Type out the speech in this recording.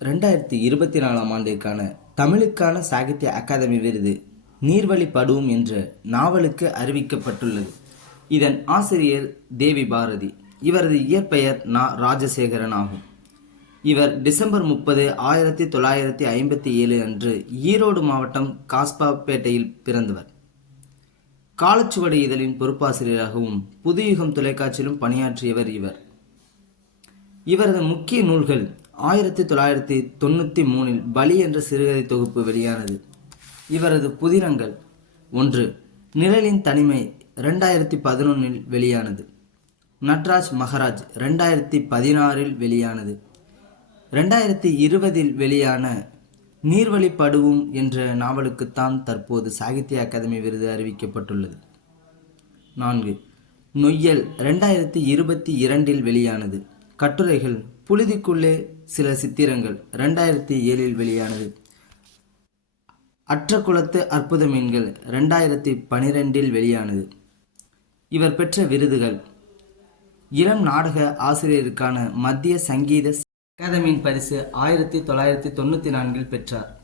ரெண்டாயிரத்தி இருபத்தி நாலாம் ஆண்டிற்கான தமிழுக்கான சாகித்ய அகாதமி விருது நீர்வழி படுவும் என்ற நாவலுக்கு அறிவிக்கப்பட்டுள்ளது. இதன் ஆசிரியர் தேவி பாரதி. இவரது இயற்பெயர் நா. ராஜசேகரன் ஆகும். இவர் டிசம்பர் முப்பது ஆயிரத்தி தொள்ளாயிரத்தி ஐம்பத்தி ஏழு அன்று ஈரோடு மாவட்டம் காஸ்பாப்பேட்டையில் பிறந்தவர். காலச்சுவடு இதழின் பொறுப்பாசிரியராகவும் புதுயுகம் தொலைக்காட்சியிலும் பணியாற்றியவர் இவர். இவரது முக்கிய நூல்கள் ஆயிரத்தி தொள்ளாயிரத்தி தொண்ணூற்றி மூணில் பலி என்ற சிறுகதை தொகுப்பு வெளியானது. இவரது புதினங்கள் ஒன்று நிழலின் தனிமை ரெண்டாயிரத்தி பதினொன்னில் வெளியானது. நட்ராஜ் மகராஜ் ரெண்டாயிரத்தி பதினாறில் வெளியானது. ரெண்டாயிரத்தி இருபதில் வெளியான நீர்வழி படுவும் என்ற நாவலுக்குத்தான் தற்போது சாகித்ய அகாதமி விருது அறிவிக்கப்பட்டுள்ளது. நான்கு நொய்யல் ரெண்டாயிரத்தி இருபத்தி இரண்டில் வெளியானது. கட்டுரைகள் புழுதிக்குள்ளே சில சித்திரங்கள் ரெண்டாயிரத்தி ஏழில் வெளியானது. அற்ற குலத்து அற்புத மீன்கள் ரெண்டாயிரத்தி பனிரெண்டில் வெளியானது. இவர் பெற்ற விருதுகள். இளம் நாடக ஆசிரியருக்கான மத்திய சங்கீத அகாதமியின் பரிசு ஆயிரத்தி தொள்ளாயிரத்தி தொண்ணூற்றி நான்கில் பெற்றார்.